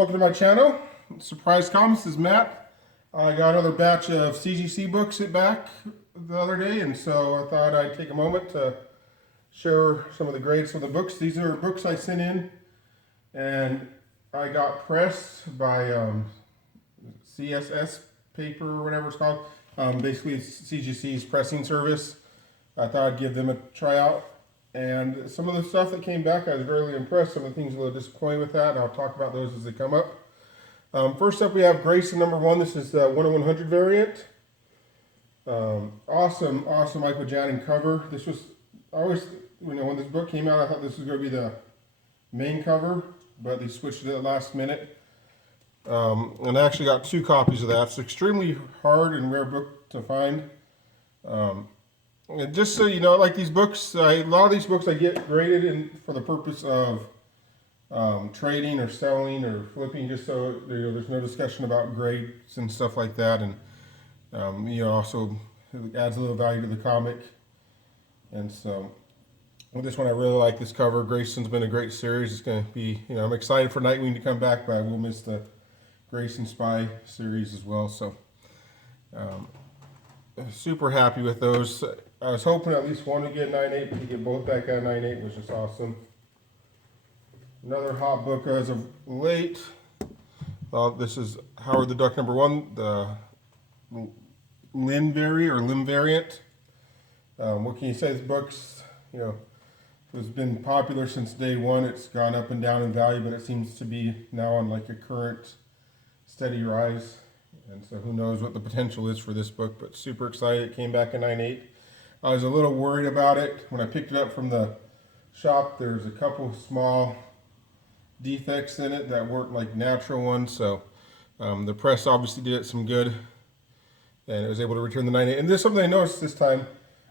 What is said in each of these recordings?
Welcome to my channel. Surprise comments, this is Matt. I got another batch of CGC books back the other day, and so I thought I'd take a moment to share some of the grades for the books. These are books I sent in, and I got pressed by CCS paper or whatever it's called. Basically, it's CGC's pressing service. I thought I'd give them a tryout. And some of the stuff that came back, I was really impressed. Some of the things a little disappointed with that, and I'll talk about those as they come up. First up, we have Bracelet Number One. This is the 1/100 variant. Awesome Michael Janin cover. This was always, when this book came out, I thought this was going to be the main cover, but they switched it at the last minute. And I actually got 2 copies of that. It's an extremely hard and rare book to find. And just so you know, like these books, a lot of these books I get graded for the purpose of trading or selling or flipping, just so there's no discussion about grades and stuff like that. And also it adds a little value to the comic. And so with this one, I really like this cover. Grayson's been a great series. It's going to be, I'm excited for Nightwing to come back, but I will miss the Grayson Spy series as well. So super happy with those. I was hoping at least one to get 9.8, but to get both back at 9.8 was just awesome. Another hot book as of late. This is Howard the Duck Number One, the Lim variant. What can you say? This book's, has been popular since day one. It's gone up and down in value, but it seems to be now on like a current steady rise. And so who knows what the potential is for this book, but super excited. It came back in 9.8. I was a little worried about it. When I picked it up from the shop, there's a couple small defects in it that weren't like natural ones. So the press obviously did it some good, and it was able to return the 9.8. And there's something I noticed this time.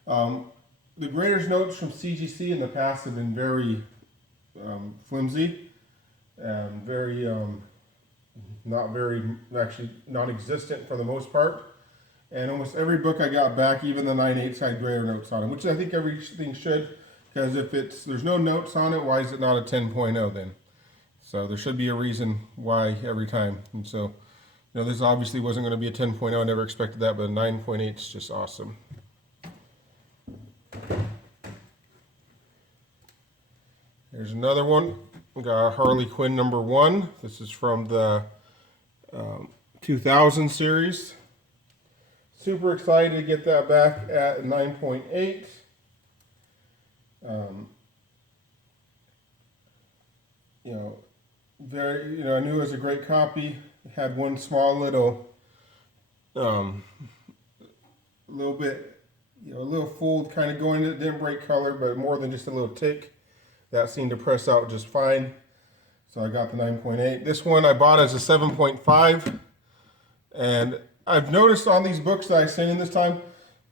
The grader's notes from CGC in the past have been very flimsy and very, actually non-existent for the most part. And almost every book I got back, even the 9.8s, had grader notes on it, which I think everything should, because if there's no notes on it, why is it not a 10.0 then? So there should be a reason why every time. And so, this obviously wasn't going to be a 10.0. I never expected that, but a 9.8 is just awesome. Here's another one. We got Harley Quinn Number One. This is from the 2000 series. Super excited to get that back at 9.8. I knew it was a great copy. It had one small little, a little fold kind of going. It didn't break color, but more than just a little tick. That seemed to press out just fine. So I got the 9.8. This one I bought as a 7.5. And I've noticed on these books that I sent in this time,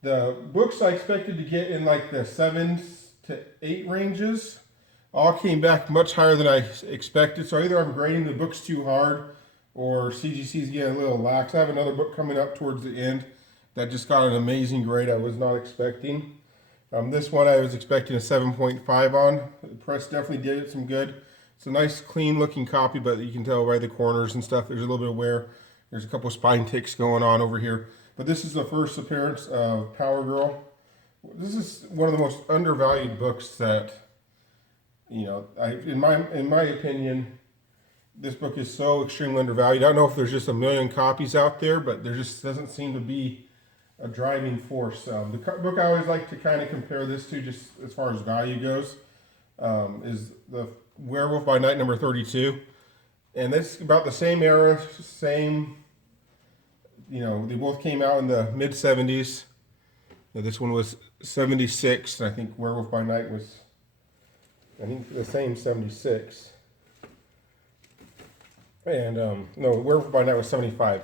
the books I expected to get in like the 7 to 8 ranges all came back much higher than I expected. So either I'm grading the books too hard, or CGC's getting a little lax. I have another book coming up towards the end that just got an amazing grade I was not expecting. This one I was expecting a 7.5 on. The press definitely did it some good. It's a nice clean looking copy, but you can tell by the corners and stuff there's a little bit of wear. There's a couple spine ticks going on over here. But this is the first appearance of Power Girl. This is one of the most undervalued books that, in my opinion, this book is so extremely undervalued. I don't know if there's just a million copies out there, but there just doesn't seem to be a driving force. The book I always like to kind of compare this to, just as far as value goes, is the Werewolf by Night number 32. And that's about the same era, they both came out in the mid-70s. This one was 76, and I think Werewolf by Night was, the same 76. And, no, Werewolf by Night was 75.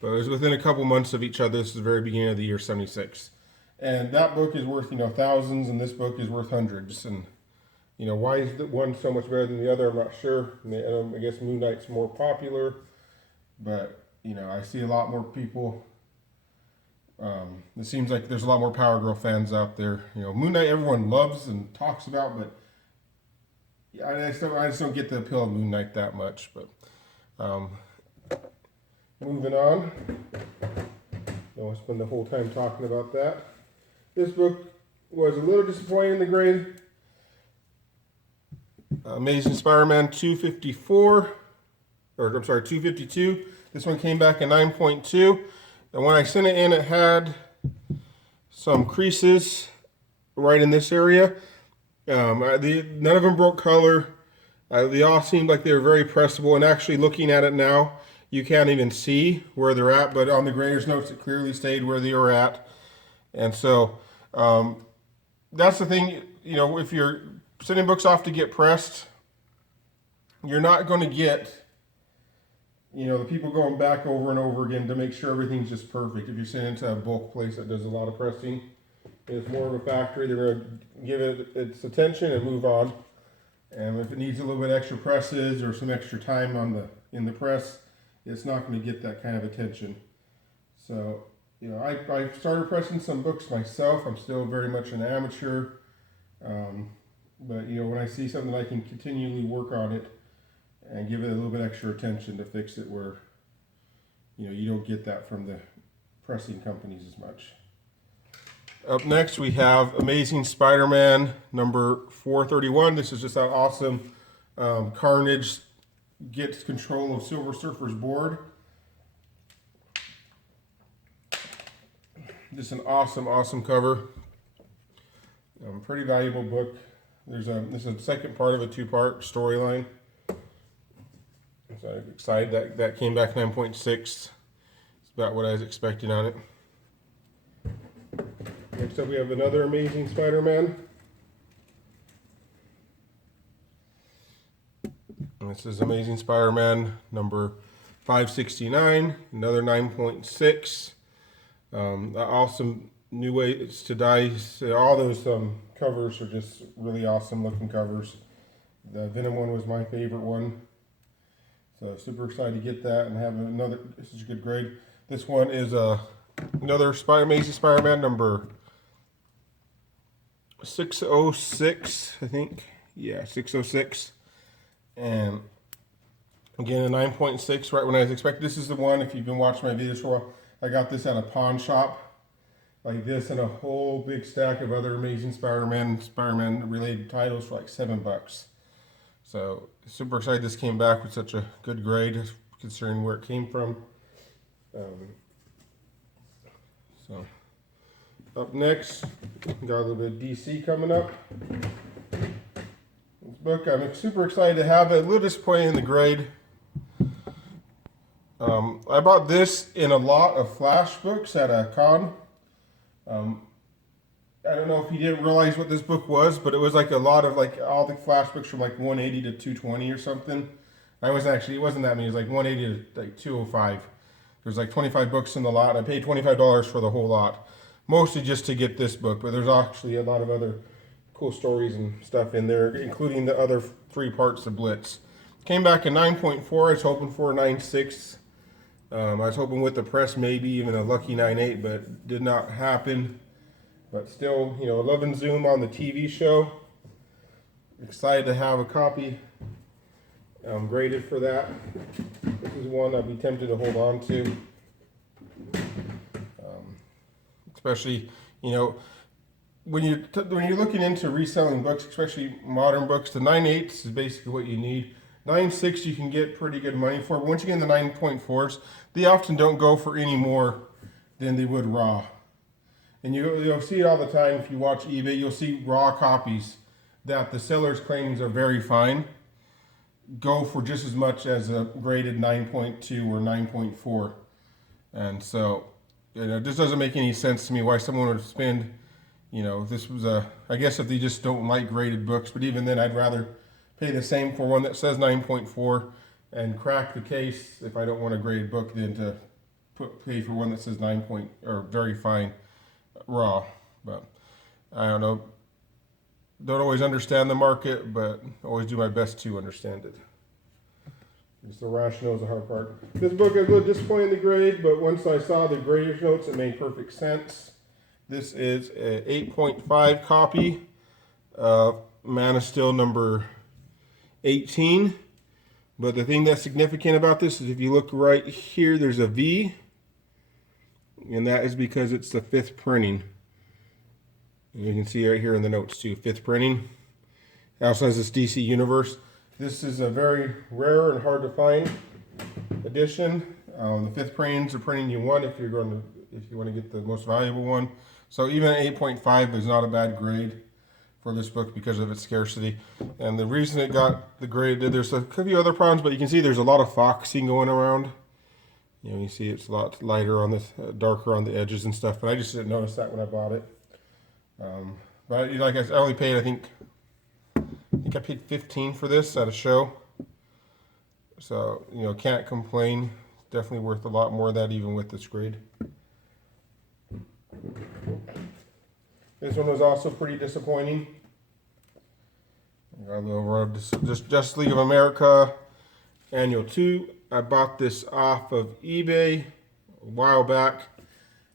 But it was within a couple months of each other. This is the very beginning of the year 76. And that book is worth, thousands, and this book is worth hundreds. And, why is the one so much better than the other? I'm not sure. I guess Moon Knight's more popular. But, I see a lot more people. It seems like there's a lot more Power Girl fans out there. Moon Knight everyone loves and talks about, but I just don't get the appeal of Moon Knight that much. But Moving on. Don't want to spend the whole time talking about that. This book was a little disappointing in the grade. Amazing Spider-Man 254, or I'm sorry, 252. This one came back in 9.2. And when I sent it in, it had some creases right in this area. None of them broke color. They all seemed like they were very pressable, and actually looking at it now, you can't even see where they're at, but on the grader's notes, it clearly stayed where they were at. And so that's the thing, you know, if you're sending books off to get pressed, you're not going to get, you know, the people going back over and over again to make sure everything's just perfect. If you're sending it to a bulk place that does a lot of pressing, it's more of a factory. They're going to give it its attention and move on. And if it needs a little bit extra presses or some extra time in the press, it's not going to get that kind of attention. So, you know, I started pressing some books myself. I'm still very much an amateur. But, you know, when I see something, I can continually work on it and give it a little bit extra attention to fix it where, you know, you don't get that from the pressing companies as much. Up next, we have Amazing Spider-Man number 431. This is just how awesome Carnage gets control of Silver Surfer's board. Just an awesome, awesome cover. Pretty valuable book. This is the second part of a two-part storyline. So I'm excited that came back 9.6. It's about what I was expecting on it. Next up, we have another Amazing Spider-Man. This is Amazing Spider-Man number 569, another 9.6. Awesome New Ways to Die. All those covers are just really awesome looking covers. The Venom one was my favorite one. So super excited to get that and have another. This is a good grade. This one is another Amazing Spider-Man number 606, I think. Yeah, 606. And again, a 9.6, right when I was expecting. This is the one, if you've been watching my videos for a while, I got this at a pawn shop. Like this and a whole big stack of other Amazing Spider-Man related titles for like $7. So super excited this came back with such a good grade considering where it came from. So up next, got a little bit of DC coming up. This book, I'm super excited to have it. A little disappointed in the grade. I bought this in a lot of Flash books at a con. I don't know if you didn't realize what this book was, but it was like a lot of like all the Flash books from like 180 to 220 or something. It wasn't that many. It was like 180 to like 205. There's like 25 books in the lot. I paid $25 for the whole lot, mostly just to get this book. But there's actually a lot of other cool stories and stuff in there, including the other 3 parts of Blitz. Came back in 9.4. I was hoping for a 9.6. I was hoping with the press maybe even a lucky 9.8, but did not happen. But still, you know, loving Zoom on the TV show. Excited to have a copy graded for that. This is one I'd be tempted to hold on to. Especially, you know, when you're looking into reselling books, especially modern books, the 9.8 is basically what you need. 9.6 you can get pretty good money for, but once you get in the 9.4s, they often don't go for any more than they would raw. And you'll see it all the time if you watch eBay. You'll see raw copies that the seller's claims are very fine go for just as much as a graded 9.2 or 9.4. And so, you know, this doesn't make any sense to me why someone would spend, you know, this was I guess if they just don't like graded books, but even then I'd rather pay the same for one that says 9.4 and crack the case if I don't want a graded book than to pay for one that says 9. Or very fine raw. But I don't know. Don't always understand the market, but always do my best to understand it. Just the rationale is the hard part. This book is a little disappointing in the grade, but once I saw the grader's notes, it made perfect sense. This is an 8.5 copy of Man of Steel number 18. But the thing that's significant about this is if you look right here, there's a V, and that is because it's the 5th printing. And you can see right here in the notes too, 5th printing. It also has this DC Universe. This is a very rare and hard to find edition. The 5th printing is the printing you want if you want to get the most valuable one. So even an 8.5 is not a bad grade for this book because of its scarcity. And the reason it got the grade it did, there's a few other problems, but you can see there's a lot of foxing going around. You know, you see it's a lot lighter on this, darker on the edges and stuff, but I just didn't notice that when I bought it. But like I only paid, I think I paid $15 for this at a show. So, you know, can't complain. Definitely worth a lot more of that even with this grade. This one was also pretty disappointing. Got a little Justice League of America Annual 2. I bought this off of eBay a while back.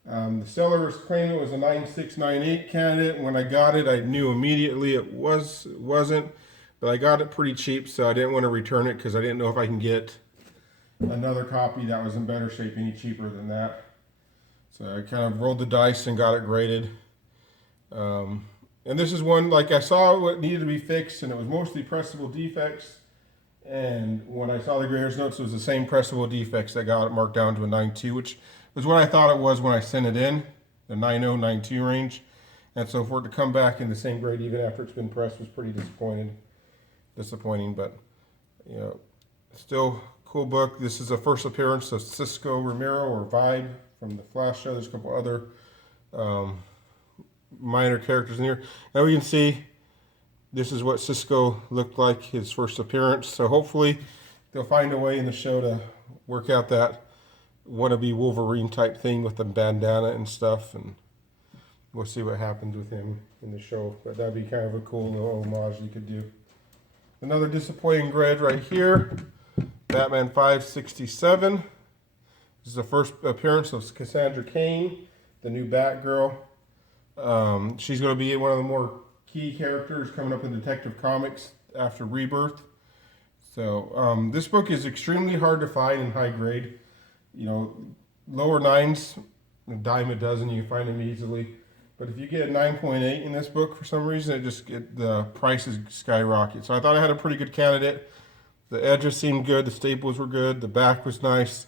The seller was claiming it was a 9698 candidate. When I got it, I knew immediately it wasn't. But I got it pretty cheap, so I didn't want to return it because I didn't know if I can get another copy that was in better shape any cheaper than that. So I kind of rolled the dice and got it graded. And this is one, like I saw what needed to be fixed, and it was mostly pressable defects. And when I saw the grader's notes, it was the same pressable defects that got it marked down to a 9.2, which was what I thought it was when I sent it in, the 9.0, 9.2 range. And so for it to come back in the same grade even after it's been pressed was pretty disappointing, but you know, still cool book. This is the first appearance of Sisko Romero or Vibe from the Flash show. There's a couple other minor characters in here. Now we can see this is what Sisko looked like his first appearance. So hopefully they'll find a way in the show to work out that wannabe Wolverine type thing with the bandana and stuff, and we'll see what happens with him in the show. But that'd be kind of a cool little homage you could do. Another disappointing grade right here, Batman 567. This is the first appearance of Cassandra Cain, the new Batgirl. She's going to be one of the more key characters coming up in Detective Comics after Rebirth. So this book is extremely hard to find in high grade. You know, lower 9s, a dime a dozen, you can find them easily. But if you get a 9.8 in this book for some reason, the prices skyrocket. So I thought I had a pretty good candidate. The edges seemed good, the staples were good, the back was nice,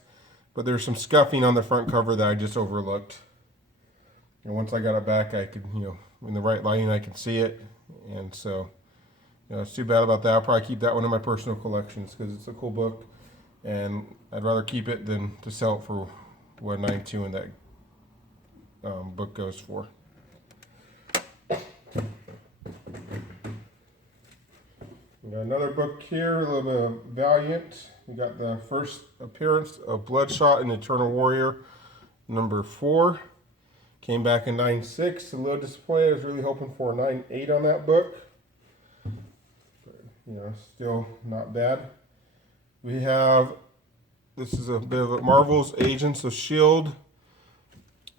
but there's some scuffing on the front cover that I just overlooked. And once I got it back, I could, you know, in the right lighting, I could see it. And so, you know, it's too bad about that. I'll probably keep that one in my personal collections because it's a cool book. And I'd rather keep it than to sell it for what 9.2 in that book goes for. We got another book here, a little bit of Valiant. We got the first appearance of Bloodshot and Eternal Warrior number 4. Came back in 9.6. A little disappointed. I was really hoping for a 9.8 on that book. But, you know, still not bad. We have, this is a bit of a Marvel's Agents of S.H.I.E.L.D.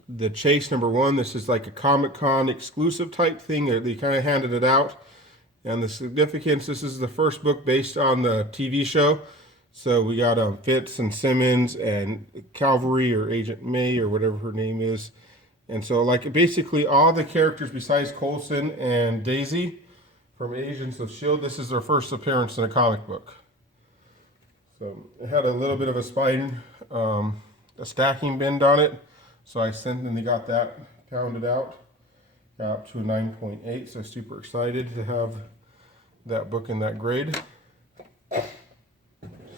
The Chase number 1. This is like a Comic-Con exclusive type thing. They kind of handed it out. And the significance, this is the first book based on the TV show. So we got Fitz and Simmons and Calvary or Agent May or whatever her name is. And so like basically all the characters besides Coulson and Daisy from Agents of S.H.I.E.L.D., this is their first appearance in a comic book. So it had a little bit of a spine, a stacking bend on it. So I sent and they got that pounded out. Got up to a 9.8, so super excited to have that book in that grade.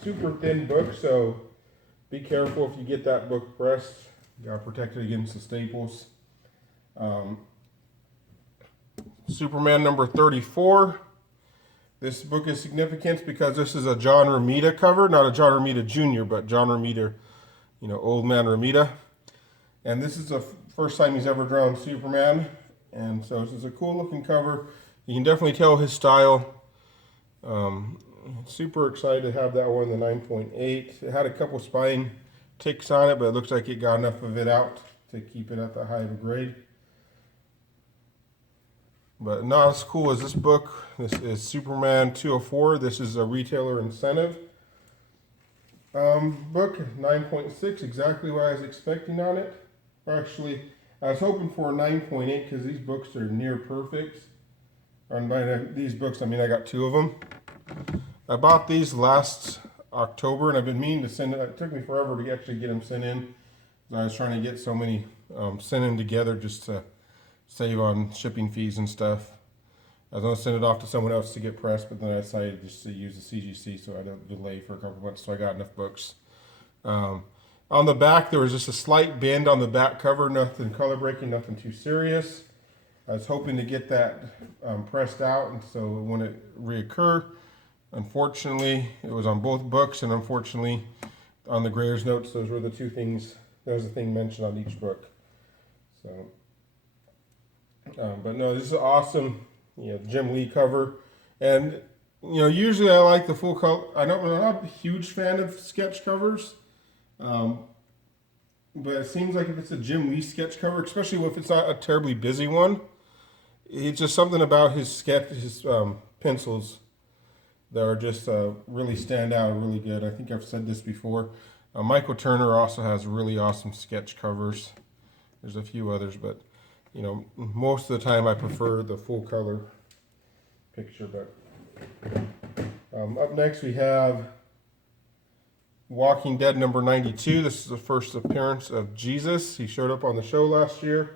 Super thin book, so be careful if you get that book pressed. You gotta protect it against the staples. Superman number 34. This book is significant because this is a John Romita cover, not a John Romita Jr., but John Romita, you know, Old Man Romita. And this is the first time he's ever drawn Superman. And so this is a cool looking cover. You can definitely tell his style. Super excited to have that one, the 9.8. It had a couple spine ticks on it, but it looks like it got enough of it out to keep it at the high of a grade. But not as cool as this book. This is Superman 204. This is a retailer incentive. Book 9.6, exactly what I was expecting on it. Or actually, I was hoping for a 9.8 because these books are near perfect. And by these books, I mean I got 2 of them. I bought these last October, and I've been meaning to send it. It took me forever to actually get them sent in. I was trying to get so many sent in together just to save on shipping fees and stuff. I was going to send it off to someone else to get pressed, but then I decided just to use the CGC, so I had to delay for a couple months, so I got enough books. On the back, there was just a slight bend on the back cover, nothing color breaking, nothing too serious. I was hoping to get that pressed out, and so it wouldn't reoccur. Unfortunately, it was on both books, and unfortunately, on the graders notes, those were the 2 things. There was a thing mentioned on each book. So, but no, this is awesome. Jim Lee cover, and usually I like the full color. I'm not a huge fan of sketch covers, but it seems like if it's a Jim Lee sketch cover, especially if it's not a terribly busy one, it's just something about his pencils that are just really stand out, really good. I think I've said this before. Michael Turner also has really awesome sketch covers. There's a few others, but most of the time I prefer the full color picture. But up next we have Walking Dead number 92. This is the first appearance of Jesus. He showed up on the show last year.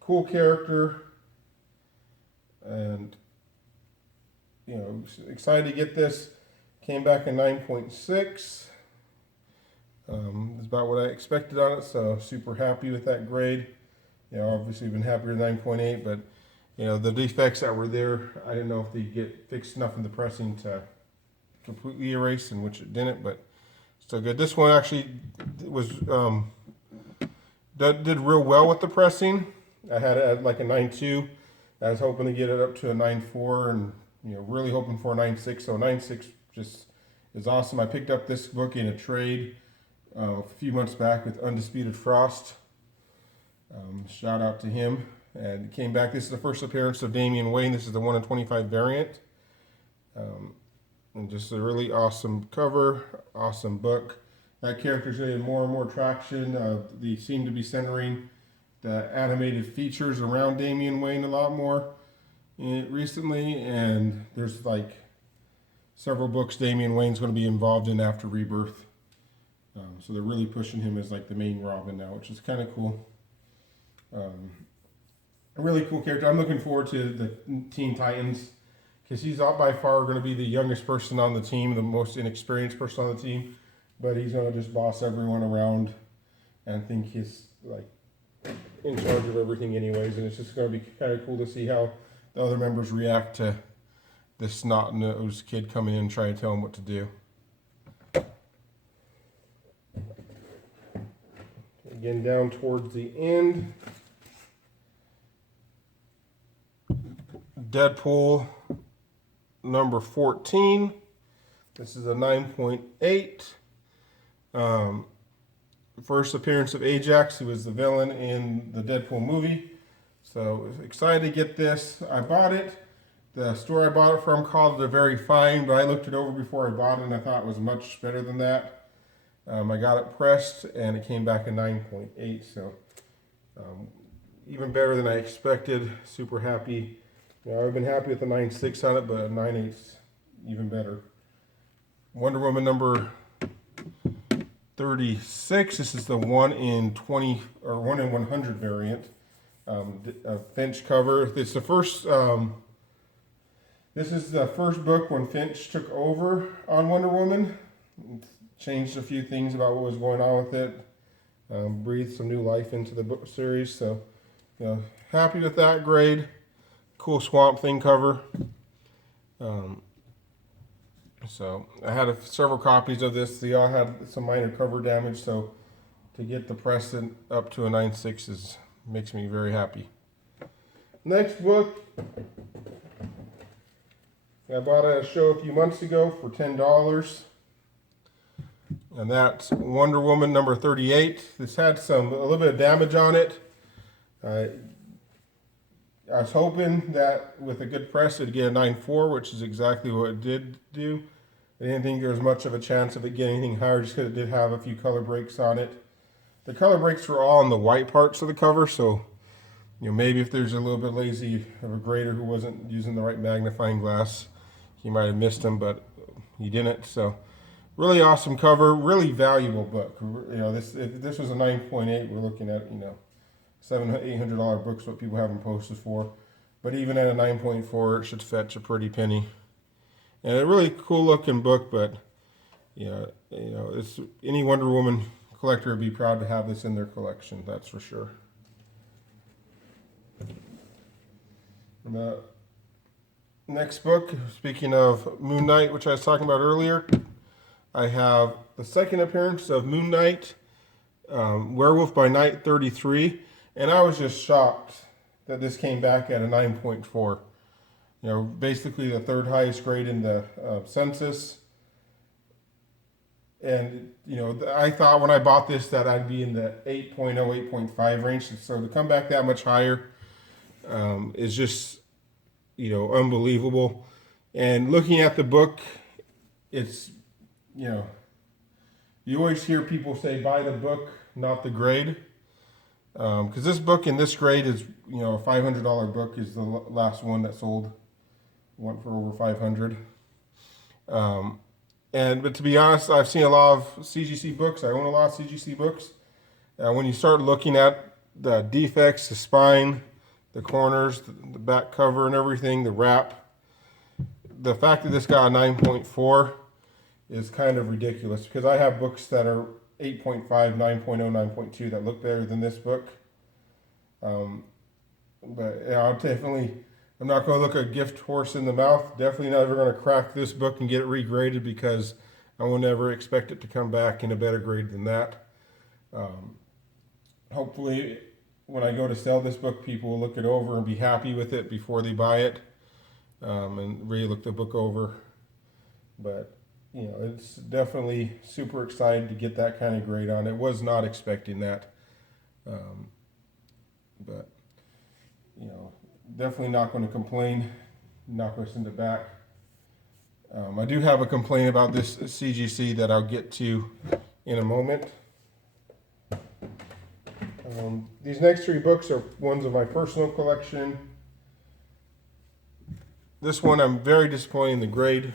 Cool character, and excited to get this. Came back in 9.6. It's about what I expected on it, so super happy with that grade. Obviously been happier with 9.8, but the defects that were there, I didn't know if they'd get fixed enough in the pressing to completely erase, and which it didn't, but still good. This one actually was did real well with the pressing. I had it at like a 9.2. I was hoping to get it up to a 9.4, and really hoping for a 9.6. So 9.6 just is awesome. I picked up this book in a trade a few months back with Undisputed Frost. Shout out to him. And came back. This is the first appearance of Damian Wayne. This is the 1 in 25 variant. And just a really awesome cover, awesome book. That character's getting more and more traction. They seem to be centering the animated features around Damian Wayne a lot more recently, and there's like several books Damian Wayne's going to be involved in after Rebirth. So they're really pushing him as like the main Robin now, which is kind of cool. A really cool character. I'm looking forward to the Teen Titans because he's by far going to be the youngest person on the team, the most inexperienced person on the team, but he's going to just boss everyone around and think he's like in charge of everything anyways, and it's just going to be kind of cool to see how the other members react to this snot-nosed kid coming in and trying to tell him what to do. Again, down towards the end, Deadpool number 14. This is a 9.8. First appearance of Ajax, who was the villain in the Deadpool movie. So excited to get this. I bought it. The store I bought it from called it a very fine, but I looked it over before I bought it and I thought it was much better than that. I got it pressed and it came back a 9.8, so even better than I expected. Super happy. I've been happy with the 9.6 on it, but a 9.8's even better. Wonder Woman number 36. This is the 1 in 20 or 1 in 100 variant. Finch cover. It's the first. This is the first book when Finch took over on Wonder Woman. Changed a few things about what was going on with it. Breathed some new life into the book series. So, happy with that grade. Cool Swamp Thing cover. So I had several copies of this. They all had some minor cover damage. So to get the press up to a 9.6 makes me very happy. Next book, I bought at a show a few months ago for $10. And that's Wonder Woman number 38. This had a little bit of damage on it. I was hoping that with a good press it'd get a 9.4, which is exactly what it did do. I didn't think there was much of a chance of it getting anything higher just because it did have a few color breaks on it. The color breaks were all on the white parts of the cover, so maybe if there's a little bit lazy of a grader who wasn't using the right magnifying glass, he might have missed them, but he didn't. So really awesome cover, really valuable book. If this was a 9.8, we're looking at $700-800 books, what people have them posted for. But even at a 9.4, it should fetch a pretty penny. And a really cool looking book, but it's any Wonder Woman collector would be proud to have this in their collection, that's for sure. And the next book, speaking of Moon Knight, which I was talking about earlier, I have the second appearance of Moon Knight, Werewolf by Night 33, and I was just shocked that this came back at a 9.4. Basically the third highest grade in the census. And, I thought when I bought this that I'd be in the 8.0, 8.5 range. So to come back that much higher is just, unbelievable. And looking at the book, it's, you always hear people say, buy the book, not the grade. Because this book in this grade is, a $500 book is the last one that sold. Went for over 500. But to be honest, I've seen a lot of CGC books. I own a lot of CGC books. When you start looking at the defects, the spine, the corners, the back cover and everything, the wrap, the fact that this got a 9.4 is kind of ridiculous because I have books that are 8.5, 9.0, 9.2 that look better than this book. I'm not going to look a gift horse in the mouth. Definitely never going to crack this book and get it regraded because I will never expect it to come back in a better grade than that. Hopefully, when I go to sell this book, people will look it over and be happy with it before they buy it and really look the book over. But, it's definitely super excited to get that kind of grade on it. Was not expecting that. But, definitely not going to complain. Not going to send it back. I do have a complaint about this CGC that I'll get to in a moment. These next three books are ones of my personal collection. This one I'm very disappointed in the grade.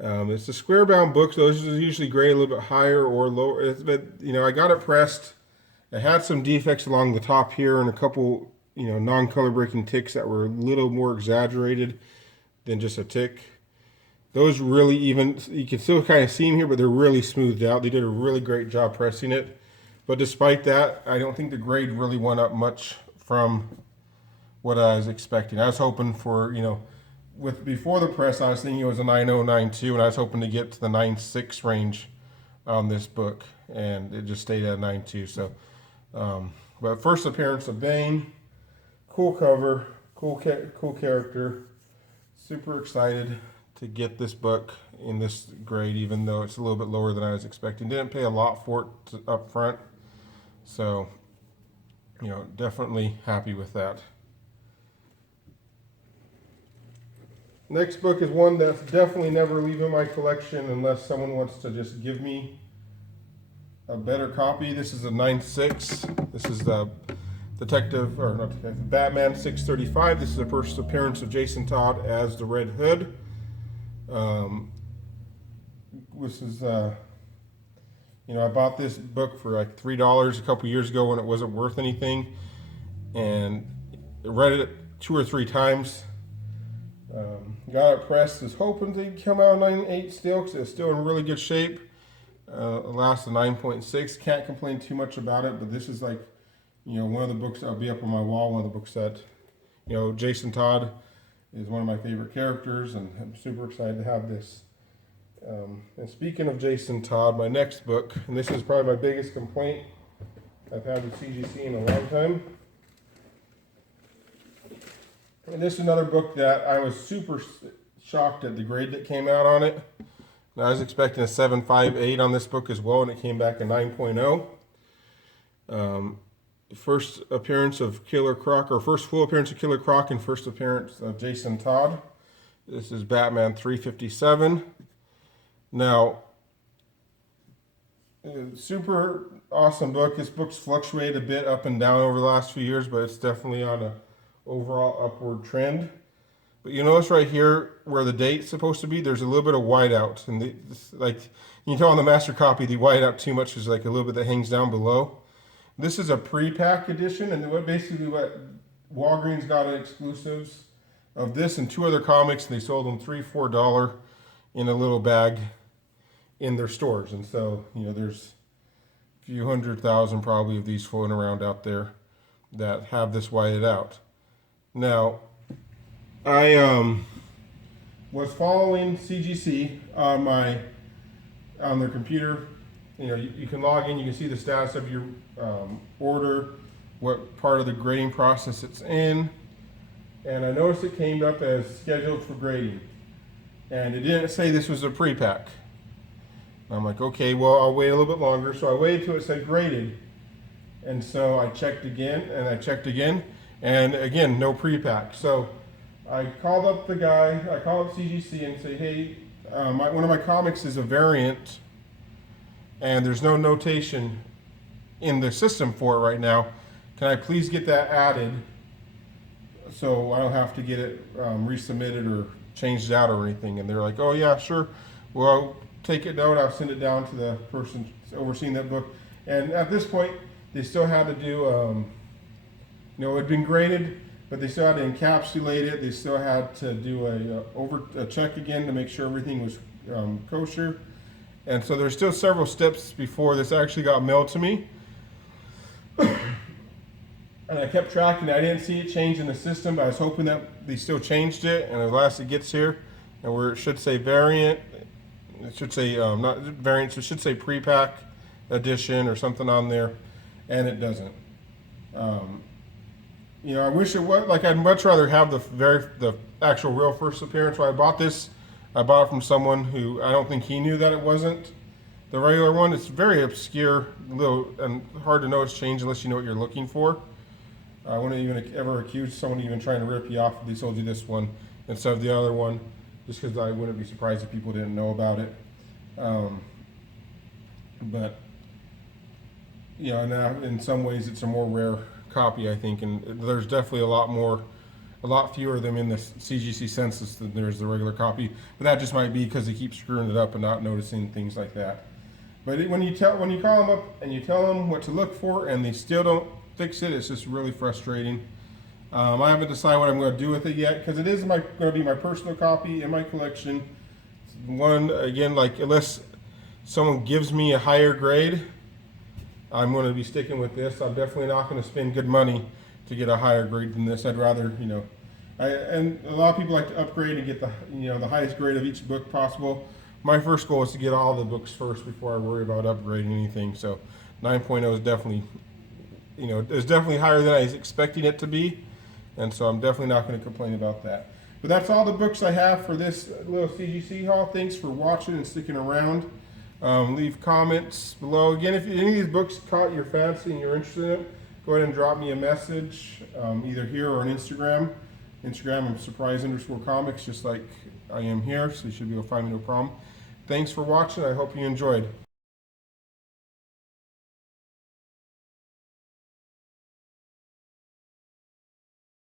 It's the square bound books. Those are usually graded a little bit higher or lower. I got it pressed. It had some defects along the top here and a couple non-color breaking ticks that were a little more exaggerated than just a tick. Those really you can still kind of see them here, but they're really smoothed out. They did a really great job pressing it. But despite that, I don't think the grade really went up much from what I was expecting. I was hoping for, before the press, I was thinking it was a 9.0, 9.2, and I was hoping to get to the 9.6 range on this book, and it just stayed at 9.2. So, but first appearance of Bane. Cool cover, cool character. Super excited to get this book in this grade, even though it's a little bit lower than I was expecting. Didn't pay a lot for it up front, so definitely happy with that. Next book is one that's definitely never leaving my collection unless someone wants to just give me a better copy. This is a 9.6. This is the Batman 635. This is the first appearance of Jason Todd as the Red Hood. This is, I bought this book for like $3 a couple years ago when it wasn't worth anything, and read it 2 or 3 times. Got it pressed. Was hoping to come out 9.8 still because it's still in really good shape. Last 9.6. Can't complain too much about it, but this is like, one of the books that'll be up on my wall. One of the books that, Jason Todd is one of my favorite characters, and I'm super excited to have this. And speaking of Jason Todd, my next book, and this is probably my biggest complaint I've had with CGC in a long time. And this is another book that I was super shocked at the grade that came out on it. And I was expecting a 7.58 on this book as well, and it came back a 9.0. First appearance of Killer Croc, or first full appearance of Killer Croc, and first appearance of Jason Todd. This is Batman 357. Now, super awesome book. This book's fluctuated a bit up and down over the last few years, but it's definitely on a overall upward trend. But you notice right here where the date's supposed to be, there's a little bit of whiteout, and like you can tell on the master copy, the whiteout too much is like a little bit that hangs down below. This is a pre-pack edition, and what Walgreens got in exclusives of this and 2 other comics, and they sold them $3-4 in a little bag in their stores. And so, you know, there's a few 100,000 probably of these floating around out there that have this whited out. Now, I was following CGC on their computer. You know, you can log in, you can see the status of your order, what part of the grading process it's in, and I noticed it came up as scheduled for grading, and it didn't say this was a pre-pack. I'm like, okay, well, I'll wait a little bit longer. So I waited till it said graded, and so I checked again, and again, no pre-pack. So I called up the guy, I called up CGC and say, hey, one of my comics is a variant, and there's no notation in the system for it right now. Can I please get that added so I don't have to get it resubmitted or changed out or anything? And they're like, oh yeah, sure. Well, take it note, I'll send it down to the person overseeing that book. And at this point, they still had to do, you know, it had been graded, but they still had to encapsulate it. They still had to do a check again to make sure everything was kosher. And so there's still several steps before this actually got mailed to me. And I kept tracking it. I didn't see it change in the system, but I was hoping that they still changed it. And at last it gets here, and where it should say variant, it should say, not variants, it should say pre-pack edition or something on there, and it doesn't. You know, I wish it was, like I'd much rather have the actual real first appearance. When I bought this, I bought it from someone who I don't think he knew that it wasn't the regular one. It's very obscure, little, and hard to know it's changed unless you know what you're looking for. I wouldn't even ever accuse someone even trying to rip you off if they sold you this one instead of the other one, just because I wouldn't be surprised if people didn't know about it. But you know, now in some ways it's a more rare copy, I think, and there's definitely a lot fewer of them in the CGC census than there's the regular copy. But that just might be because they keep screwing it up and not noticing things like that. But when you call them up and you tell them what to look for and they still don't fix it, it's just really frustrating. I haven't decided what I'm going to do with it yet, because it is going to be my personal copy in my collection. One, again, like unless someone gives me a higher grade, I'm going to be sticking with this. I'm definitely not going to spend good money to get a higher grade than this. I'd rather, you know, and a lot of people like to upgrade and get the highest grade of each book possible. My first goal is to get all the books first before I worry about upgrading anything. So 9.0 is definitely, you know, it's definitely higher than I was expecting it to be, and so I'm definitely not going to complain about that. But that's all the books I have for this little CGC haul. Thanks for watching and sticking around. Leave comments below. Again, if any of these books caught your fancy and you're interested in it, go ahead and drop me a message, either here or on Instagram. I'm surprise_comics, just like I am here, so you should be able to find me no problem. Thanks for watching. I hope you enjoyed.